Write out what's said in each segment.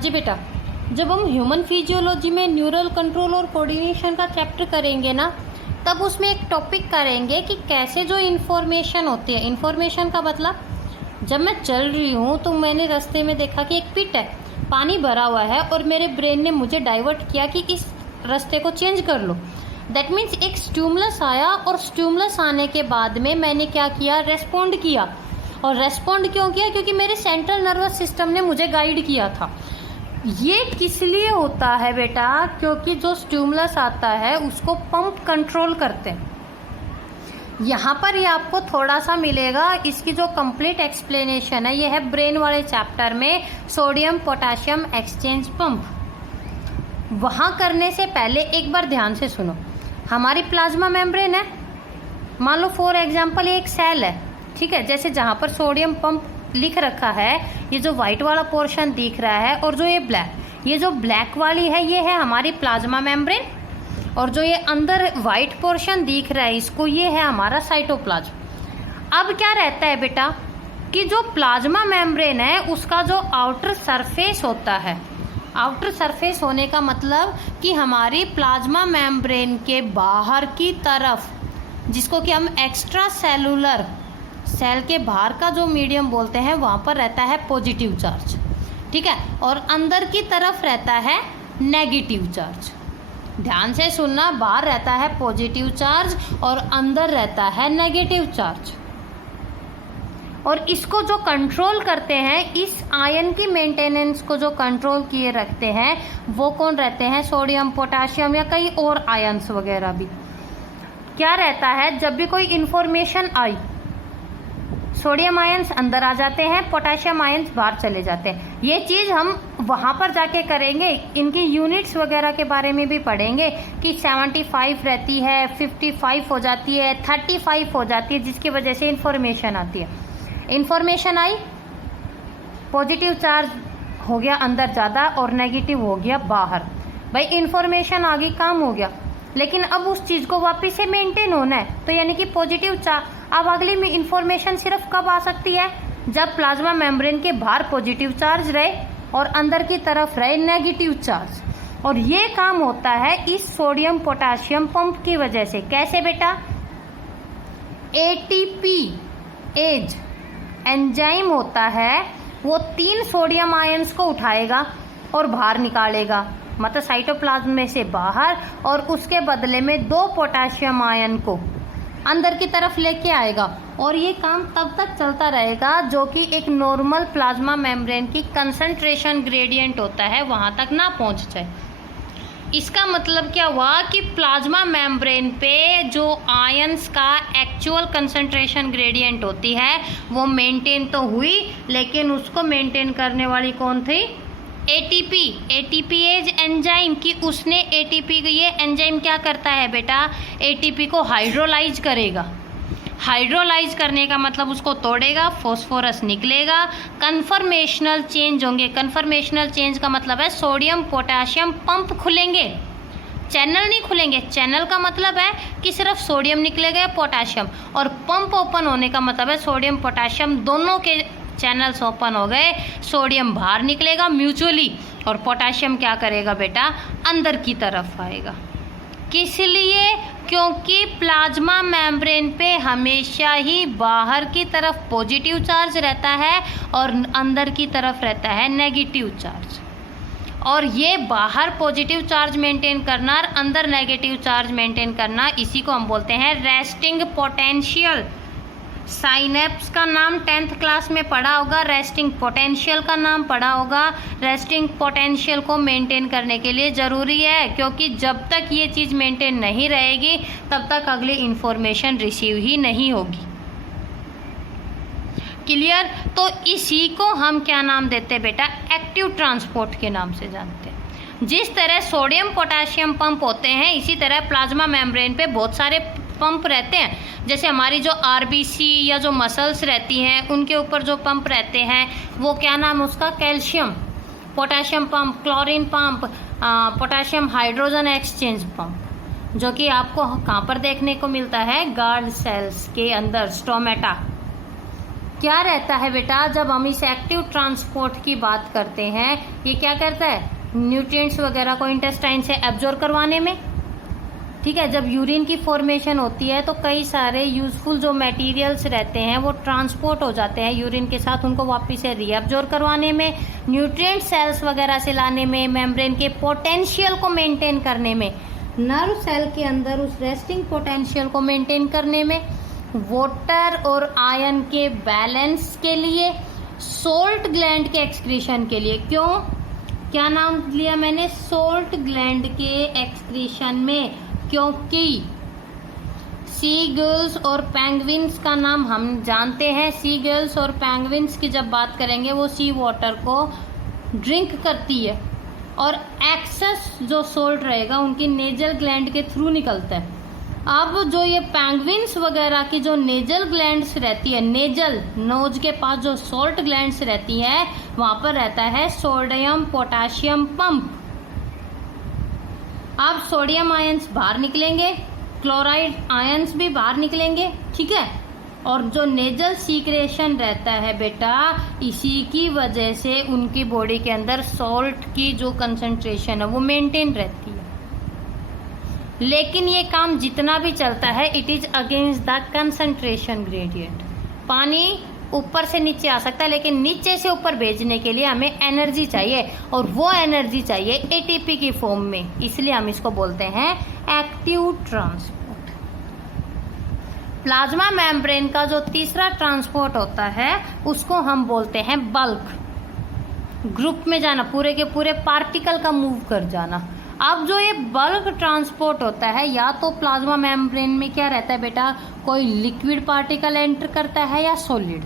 जी बेटा, जब हम ह्यूमन फिजियोलॉजी में न्यूरल कंट्रोल और कोऑर्डिनेशन का चैप्टर करेंगे ना, तब उसमें एक टॉपिक करेंगे कि कैसे जो इन्फॉर्मेशन होती है, इन्फॉर्मेशन का मतलब जब मैं चल रही हूँ तो मैंने रास्ते में देखा कि एक पिट है, पानी भरा हुआ है और मेरे ब्रेन ने मुझे डाइवर्ट किया कि इस रास्ते को चेंज कर लो। दैट मीन्स एक स्टिमुलस आया और स्टिमुलस आने के बाद में मैंने क्या किया, रेस्पॉन्ड किया। और रेस्पॉन्ड क्यों किया? क्योंकि मेरे सेंट्रल नर्वस सिस्टम ने मुझे गाइड किया था। ये किस लिए होता है बेटा? क्योंकि जो स्टिमुलस आता है उसको पंप कंट्रोल करते हैं। यहाँ पर ये आपको थोड़ा सा मिलेगा, इसकी जो कंप्लीट एक्सप्लेनेशन है ये है ब्रेन वाले चैप्टर में, सोडियम पोटेशियम एक्सचेंज पंप। वहाँ करने से पहले एक बार ध्यान से सुनो। हमारी प्लाज्मा मेम्ब्रेन है, मान लो फॉर एग्जांपल ये एक सेल है, ठीक है। जैसे जहाँ पर सोडियम पंप लिख रखा है, ये जो व्हाइट वाला पोर्शन दिख रहा है और जो ये जो ब्लैक वाली है ये है हमारी प्लाज्मा मेम्ब्रेन, और जो ये अंदर व्हाइट पोर्शन दिख रहा है इसको, ये है हमारा साइटोप्लाज्म। अब क्या रहता है बेटा कि जो प्लाज्मा मेम्ब्रेन है उसका जो आउटर सरफेस होता है, आउटर सरफेस होने का मतलब कि हमारी प्लाज्मा मेम्ब्रेन के बाहर की तरफ, जिसको कि हम एक्स्ट्रा सेलुलर, सेल के बाहर का जो मीडियम बोलते हैं, वहाँ पर रहता है पॉजिटिव चार्ज, ठीक है, और अंदर की तरफ रहता है नेगेटिव चार्ज। ध्यान से सुनना, बाहर रहता है पॉजिटिव चार्ज और अंदर रहता है नेगेटिव चार्ज। और इसको जो कंट्रोल करते हैं, इस आयन की मेंटेनेंस को जो कंट्रोल किए रखते हैं, वो कौन रहते हैं? सोडियम, पोटेशियम या कई और आयन्स वगैरह भी। क्या रहता है, जब भी कोई इंफॉर्मेशन आई, सोडियम आयंस अंदर आ जाते हैं, पोटेशियम आयंस बाहर चले जाते हैं। ये चीज़ हम वहाँ पर जाके करेंगे, इनकी यूनिट्स वगैरह के बारे में भी पढ़ेंगे कि 75 रहती है, 55 हो जाती है, 35 हो जाती है, जिसकी वजह से इंफॉर्मेशन आती है। इंफॉर्मेशन आई, पॉजिटिव चार्ज हो गया अंदर ज़्यादा और नेगेटिव हो गया बाहर। भाई इंफॉर्मेशन आ गई, काम हो गया, लेकिन अब उस चीज़ को वापस से मेंटेन होना है, तो यानी कि पॉजिटिव चार्ज। अब अगली में इंफॉर्मेशन सिर्फ कब आ सकती है? जब प्लाज्मा मेम्ब्रेन के बाहर पॉजिटिव चार्ज रहे और अंदर की तरफ रहे नेगेटिव चार्ज। और ये काम होता है इस सोडियम पोटेशियम पंप की वजह से। कैसे बेटा? एटीपी एज एंजाइम होता है, वो 3 सोडियम आयंस को उठाएगा और बाहर निकालेगा, मतलब साइटोप्लाज्म में से बाहर, और उसके बदले में 2 पोटेशियम आयन को अंदर की तरफ लेके आएगा। और ये काम तब तक चलता रहेगा जो कि एक नॉर्मल प्लाज्मा मेम्ब्रेन की कंसंट्रेशन ग्रेडियंट होता है वहाँ तक ना पहुँच जाए। इसका मतलब क्या हुआ कि प्लाज्मा मेम्ब्रेन पे जो आयंस का एक्चुअल कंसंट्रेशन ग्रेडियंट होती है वो मेंटेन तो हुई, लेकिन उसको मेंटेन करने वाली कौन थी? एटीपीएज एंजाइम की। उसने एटीपी, ये एंजाइम क्या करता है बेटा? एटीपी को हाइड्रोलाइज करेगा। हाइड्रोलाइज करने का मतलब उसको तोड़ेगा, फॉस्फोरस निकलेगा, कन्फर्मेशनल चेंज होंगे। कन्फर्मेशनल चेंज का मतलब है सोडियम पोटेशियम पंप खुलेंगे, चैनल नहीं खुलेंगे। चैनल का मतलब है कि सिर्फ सोडियम निकलेगा या पोटेशियम, और पंप ओपन होने का मतलब है सोडियम पोटेशियम दोनों के चैनल्स ओपन हो गए, सोडियम बाहर निकलेगा म्यूचुअली और पोटेशियम क्या करेगा बेटा? अंदर की तरफ आएगा। किस लिए? क्योंकि प्लाज्मा मेम्ब्रेन पे हमेशा ही बाहर की तरफ पॉजिटिव चार्ज रहता है और अंदर की तरफ रहता है नेगेटिव चार्ज। और ये बाहर पॉजिटिव चार्ज मेंटेन करना और अंदर नेगेटिव चार्ज मेंटेन करना, इसी को हम बोलते हैं रेस्टिंग पोटेंशियल। साइनेप्स का नाम 10th क्लास में पढ़ा होगा, रेस्टिंग पोटेंशियल का नाम पढ़ा होगा। रेस्टिंग पोटेंशियल को मेंटेन करने के लिए ज़रूरी है, क्योंकि जब तक ये चीज़ मेंटेन नहीं रहेगी तब तक अगली इंफॉर्मेशन रिसीव ही नहीं होगी। क्लियर? तो इसी को हम क्या नाम देते हैं बेटा? एक्टिव ट्रांसपोर्ट के नाम से जानते हैं। जिस तरह सोडियम पोटेशियम पंप होते हैं, इसी तरह प्लाज्मा मेम्ब्रेन पे बहुत सारे पंप रहते हैं। जैसे हमारी जो आरबीसी या जो मसल्स रहती हैं उनके ऊपर जो पंप रहते हैं वो क्या नाम उसका? Calcium potassium pump, chlorine pump, potassium hydrogen exchange pump, जो कि आपको कहाँ पर देखने को मिलता है? गार्ड सेल्स के अंदर, स्टोमेटा। क्या रहता है बेटा, जब हम इस एक्टिव ट्रांसपोर्ट की बात करते हैं, ये क्या करता है, न्यूट्रिएंट्स वगैरह को इंटेस्टाइन से एब्जॉर्ब करवाने में, ठीक है। जब यूरिन की फॉर्मेशन होती है तो कई सारे यूजफुल जो मटेरियल्स रहते हैं वो ट्रांसपोर्ट हो जाते हैं यूरिन के साथ, उनको वापस से रीअब्जॉर्ब करवाने में, न्यूट्रिएंट सेल्स वगैरह से लाने में, मेम्ब्रेन के पोटेंशियल को मेंटेन करने में, नर्व सेल के अंदर उस रेस्टिंग पोटेंशियल को मेंटेन करने में, वाटर और आयन के बैलेंस के लिए, सोल्ट ग्लैंड के एक्सक्रीशन के लिए। क्यों, क्या नाम लिया मैंने, सोल्ट ग्लैंड के एक्सक्रीशन में, क्योंकि सी गर्ल्स और पेंगुइन्स का नाम हम जानते हैं। सी गर्ल्स और पेंगुइन्स की जब बात करेंगे वो सी वाटर को ड्रिंक करती है और एक्सेस जो सोल्ट रहेगा उनकी नेजल ग्लैंड के थ्रू निकलता है। अब जो ये पेंगुइन्स वगैरह की जो नेजल ग्लैंड्स रहती है, नेजल नोज के पास जो सोल्ट ग्लैंड्स रहती है वहां पर रहता है सोडियम पोटेशियम पंप। अब सोडियम आयंस बाहर निकलेंगे, क्लोराइड आयंस भी बाहर निकलेंगे, ठीक है। और जो नेजल सीक्रेशन रहता है बेटा, इसी की वजह से उनकी बॉडी के अंदर सॉल्ट की जो कंसंट्रेशन है वो मेंटेन रहती है। लेकिन ये काम जितना भी चलता है, it is against the concentration gradient. पानी ऊपर से नीचे आ सकता है, लेकिन नीचे से ऊपर भेजने के लिए हमें एनर्जी चाहिए, और वो एनर्जी चाहिए एटीपी की फॉर्म में, इसलिए हम इसको बोलते हैं एक्टिव ट्रांसपोर्ट। प्लाज्मा मेम्ब्रेन का जो तीसरा ट्रांसपोर्ट होता है उसको हम बोलते हैं बल्क। ग्रुप में जाना, पूरे के पूरे पार्टिकल का मूव कर जाना। अब जो ये बल्क ट्रांसपोर्ट होता है, या तो प्लाज्मा मेम्ब्रेन में क्या रहता है बेटा, कोई लिक्विड पार्टिकल एंटर करता है या सॉलिड।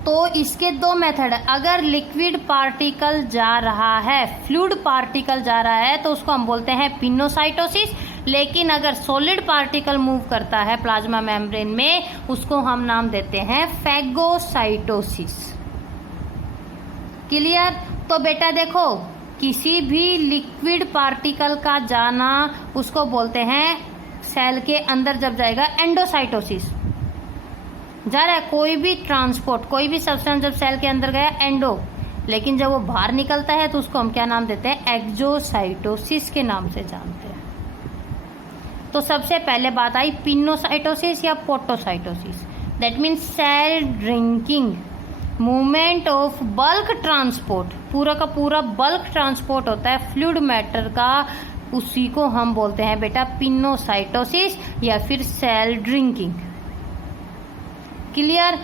तो इसके दो मेथड है। अगर लिक्विड पार्टिकल जा रहा है, फ्लूइड पार्टिकल जा रहा है, तो उसको हम बोलते हैं पिनोसाइटोसिस। लेकिन अगर सॉलिड पार्टिकल मूव करता है प्लाज्मा मेम्ब्रेन में, उसको हम नाम देते हैं फैगोसाइटोसिस। क्लियर। तो बेटा देखो, किसी भी लिक्विड पार्टिकल का जाना उसको बोलते हैं, सेल के अंदर जब जाएगा एंडोसाइटोसिस जा रहा है। कोई भी ट्रांसपोर्ट, कोई भी सब्सटेंस जब सेल के अंदर गया एंडो, लेकिन जब वो बाहर निकलता है तो उसको हम क्या नाम देते हैं, एक्सोसाइटोसिस के नाम से जानते हैं। तो सबसे पहले बात आई पिनोसाइटोसिस या potocytosis, that means cell drinking movement of bulk transport. पूरा का पूरा बल्क ट्रांसपोर्ट होता है फ्लूइड मैटर का, उसी को हम बोलते हैं बेटा पिनोसाइटोसिस या फिर सेल ड्रिंकिंग। क्लियर।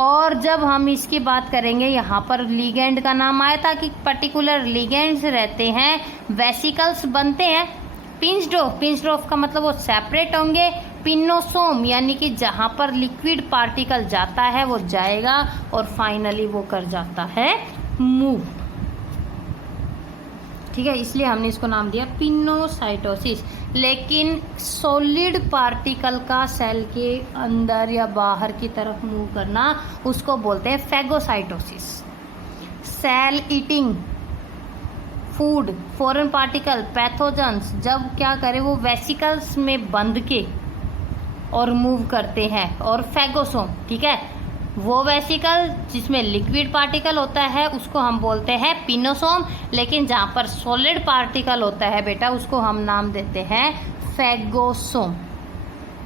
और जब हम इसकी बात करेंगे, यहाँ पर लिगेंड का नाम आया था कि पर्टिकुलर लिगेंड्स रहते हैं, वेसिकल्स बनते हैं। पिंच्ड ऑफ का मतलब वो सेपरेट होंगे। पिनोसोम यानी कि जहां पर लिक्विड पार्टिकल जाता है वो जाएगा और फाइनली वो कर जाता है मूव, ठीक है। इसलिए हमने इसको नाम दिया पिनोसाइटोसिस। लेकिन सॉलिड पार्टिकल का सेल के अंदर या बाहर की तरफ मूव करना, उसको बोलते हैं phagocytosis. Cell eating food, foreign particle, pathogens जब क्या करे, वो वेसिकल्स में बंध के और मूव करते हैं। और फैगोसोम, ठीक है, वो वेसिकल जिसमें लिक्विड पार्टिकल होता है उसको हम बोलते हैं पिनोसोम। लेकिन जहाँ पर सॉलिड पार्टिकल होता है बेटा, उसको हम नाम देते हैं फैगोसोम।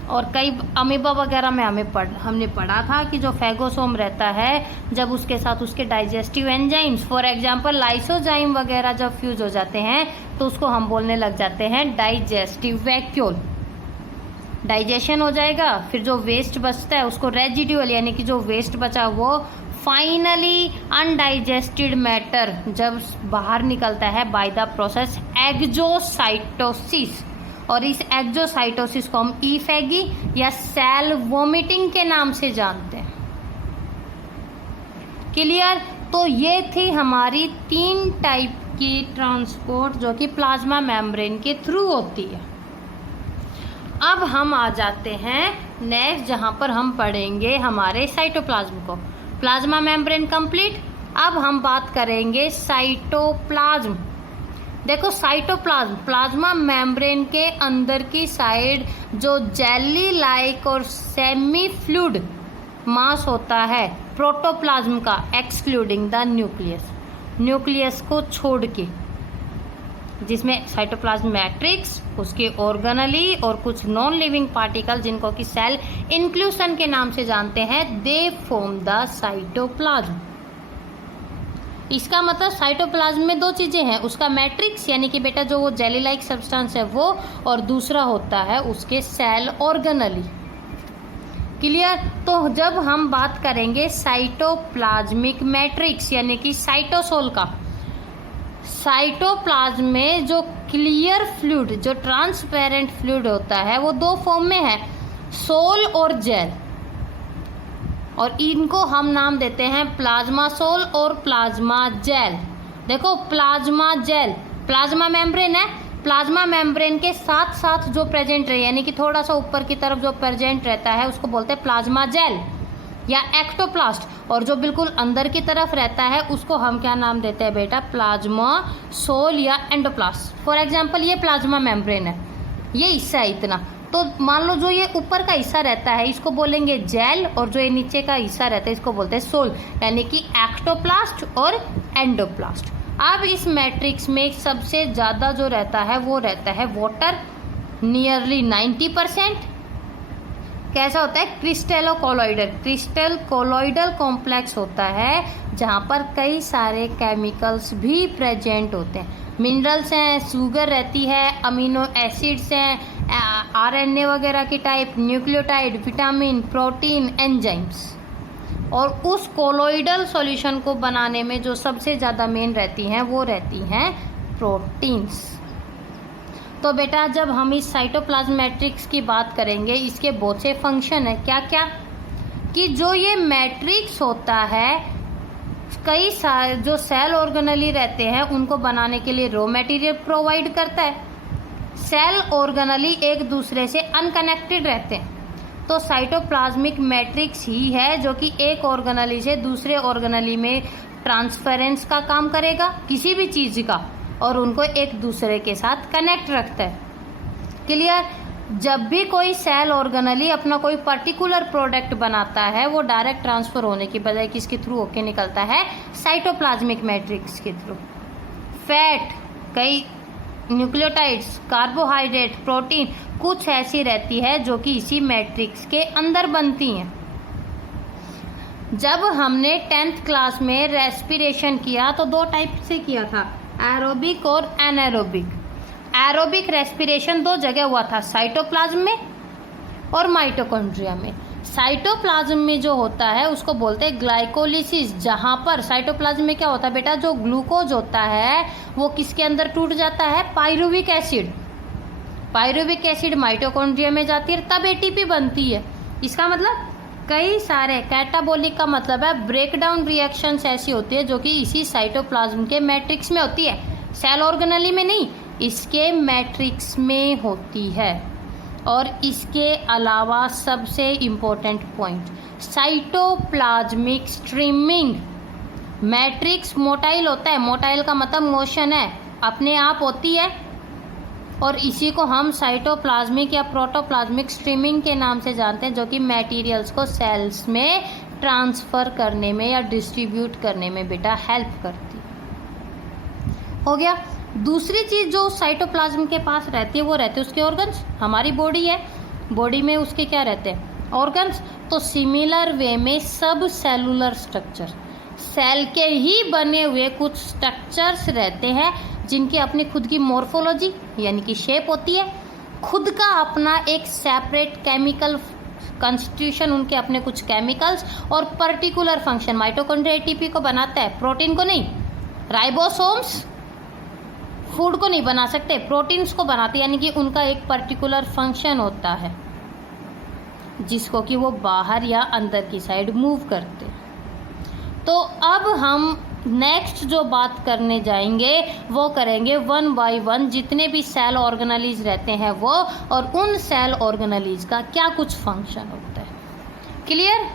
और कई अमीबा वगैरह में हमने पढ़ा था कि जो फैगोसोम रहता है, जब उसके साथ उसके digestive enzymes, for example lysozyme वगैरह जब फ्यूज हो जाते हैं तो उसको हम बोलने लग जाते हैं डाइजेस्टिव वैक्यूल। डाइजेशन हो जाएगा, फिर जो वेस्ट बचता है उसको रेजिड्यूअल यानी कि जो वेस्ट बचा वो फाइनली अनडाइजेस्टेड मैटर जब बाहर निकलता है बाय द प्रोसेस एक्सोसाइटोसिस। और इस एक्सोसाइटोसिस को हम ईफैगी या सेल वोमिटिंग के नाम से जानते हैं। क्लियर। तो ये थी हमारी 3 टाइप की ट्रांसपोर्ट जो कि प्लाज्मा मेम्ब्रेन के थ्रू होती है। अब हम आ जाते हैं नेक्स्ट, जहां पर हम पढ़ेंगे हमारे साइटोप्लाज्म को। Plasma membrane complete. अब हम बात करेंगे साइटोप्लाज्म। देखो साइटोप्लाज्म, प्लाज्मा मेम्ब्रेन के अंदर की साइड जो जेली लाइक और सेमी फ्लूइड मास होता है प्रोटोप्लाज्म का एक्सक्लूडिंग द न्यूक्लियस, न्यूक्लियस को छोड़ के, जिसमें साइटोप्लाज्म मैट्रिक्स, उसके ऑर्गेनेली और कुछ नॉन लिविंग पार्टिकल जिनको कि सेल इंक्लूशन के नाम से जानते हैं, दे फॉर्म द साइटोप्लाज्म। इसका मतलब साइटोप्लाज्म में दो चीजें हैं, उसका मैट्रिक्स यानी कि बेटा जो वो जेली लाइक सब्सटेंस है वो, और दूसरा होता है उसके सेल ऑर्गेनेली। क्लियर? तो जब हम बात करेंगे साइटोप्लाज्मिक मैट्रिक्स यानी कि साइटोसोल का, साइटोप्लाज्म में जो क्लियर फ्लूइड, जो ट्रांसपेरेंट फ्लूइड होता है वो दो फॉर्म में है, सोल और जेल, और इनको हम नाम देते हैं प्लाज्मा सोल और प्लाज्मा जेल। देखो प्लाज्मा जेल, प्लाज्मा मेम्ब्रेन है, प्लाज्मा मेम्ब्रेन के साथ साथ जो प्रेजेंट रहे यानी कि थोड़ा सा ऊपर की तरफ जो प्रेजेंट रहता है उसको बोलते हैं प्लाज्मा जेल या एक्टोप्लास्ट, और जो बिल्कुल अंदर की तरफ रहता है उसको हम क्या नाम देते हैं बेटा, प्लाज्मा सोल या एंडोप्लास्ट। फॉर एग्जांपल ये प्लाज्मा मेम्ब्रेन है, ये हिस्सा है इतना, तो मान लो जो ये ऊपर का हिस्सा रहता है इसको बोलेंगे जेल, और जो ये नीचे का हिस्सा रहता है इसको बोलते हैं सोल, यानी कि एक्टोप्लास्ट और एंडोप्लास्ट। अब इस मैट्रिक्स में सबसे ज़्यादा जो रहता है वो रहता है वाटर, नियरली 90%। कैसा होता है, क्रिस्टलो कोलॉइडल, क्रिस्टल कोलॉइडल कॉम्प्लेक्स होता है जहाँ पर कई सारे केमिकल्स भी प्रेजेंट होते हैं, मिनरल्स हैं, शुगर रहती है, अमीनो एसिड्स हैं, आरएनए वगैरह की type, nucleotide, vitamin, protein, enzymes, और उस कोलॉइडल सॉल्यूशन को बनाने में जो सबसे ज़्यादा मेन रहती हैं वो रहती हैं प्रोटीन्स। तो बेटा जब हम इस साइटोप्लाज्म मैट्रिक्स की बात करेंगे, इसके बहुत से फंक्शन है, क्या क्या, कि जो ये मैट्रिक्स होता है कई सारे जो सेल ऑर्गेनेली रहते हैं उनको बनाने के लिए रॉ मटेरियल प्रोवाइड करता है। सेल ऑर्गेनेली एक दूसरे से अनकनेक्टेड रहते हैं, तो साइटोप्लाज्मिक मैट्रिक्स ही है जो कि एक ऑर्गेनेली से दूसरे ऑर्गेनेली में ट्रांसफरेंस का काम करेगा किसी भी चीज़ का, और उनको एक दूसरे के साथ कनेक्ट रखता है। क्लियर? जब भी कोई सेल ऑर्गेनेली अपना कोई पर्टिकुलर प्रोडक्ट बनाता है वो डायरेक्ट ट्रांसफर होने की बजाय किसके थ्रू होके निकलता है, साइटोप्लाज्मिक मैट्रिक्स के थ्रू। फैट, कई न्यूक्लियोटाइड्स, कार्बोहाइड्रेट, प्रोटीन कुछ ऐसी रहती है जो कि इसी मैट्रिक्स के अंदर बनती हैं। जब हमने 10th क्लास में रेस्पिरेशन किया तो दो टाइप से किया था, एरोबिक और एनारोबिक। एरोबिक रेस्पिरेशन दो जगह हुआ था, साइटोप्लाज्म में और माइटोकॉन्ड्रिया में। साइटोप्लाज्म में जो होता है उसको बोलते हैं ग्लाइकोलिसिस, जहाँ पर साइटोप्लाज्म में क्या होता है बेटा, जो ग्लूकोज होता है वो किसके अंदर टूट जाता है, pyruvic acid. Pyruvic acid mitochondria में जाती है, तब एटीपी बनती है। इसका मतलब कई सारे कैटाबोलिक का मतलब है ब्रेकडाउन रिएक्शंस ऐसी होती है जो कि इसी साइटोप्लाज्म के मैट्रिक्स में होती है, सेल ऑर्गेनेली में नहीं, इसके मैट्रिक्स में होती है। और इसके अलावा सबसे important point, cytoplasmic streaming. Matrix motile होता है, मोटाइल का मतलब मोशन है, अपने आप होती है, और इसी को हम साइटोप्लाज्मिक या प्रोटोप्लाज्मिक स्ट्रीमिंग के नाम से जानते हैं, जो कि मटेरियल्स को सेल्स में ट्रांसफ़र करने में या डिस्ट्रीब्यूट करने में बेटा हेल्प करती है। हो गया। दूसरी चीज़ जो साइटोप्लाज्म के पास रहती है वो रहते हैं उसके ऑर्गन्स। हमारी बॉडी है, बॉडी में उसके क्या रहते हैं, ऑर्गन्स। तो सिमिलर वे में सब सेलुलर स्ट्रक्चर, सेल के ही बने हुए कुछ स्ट्रक्चर्स रहते हैं जिनकी अपनी खुद की मॉर्फोलॉजी यानी कि शेप होती है, खुद का अपना एक सेपरेट केमिकल कॉन्स्टिट्यूशन, उनके अपने कुछ केमिकल्स और पर्टिकुलर फंक्शन। माइटोकॉन्ड्रिया एटीपी को बनाता है, प्रोटीन को नहीं। राइबोसोम्स फूड को नहीं बना सकते, प्रोटीन्स को बनाते, यानी कि उनका एक पर्टिकुलर फंक्शन होता है जिसको कि वो बाहर या अंदर की साइड मूव करते। तो अब हम नेक्स्ट जो बात करने जाएंगे वो करेंगे 1 बाय 1 जितने भी सेल ऑर्गेनेलीज रहते हैं वो, और उन सेल ऑर्गेनेलीज का क्या कुछ फंक्शन होता है। क्लियर?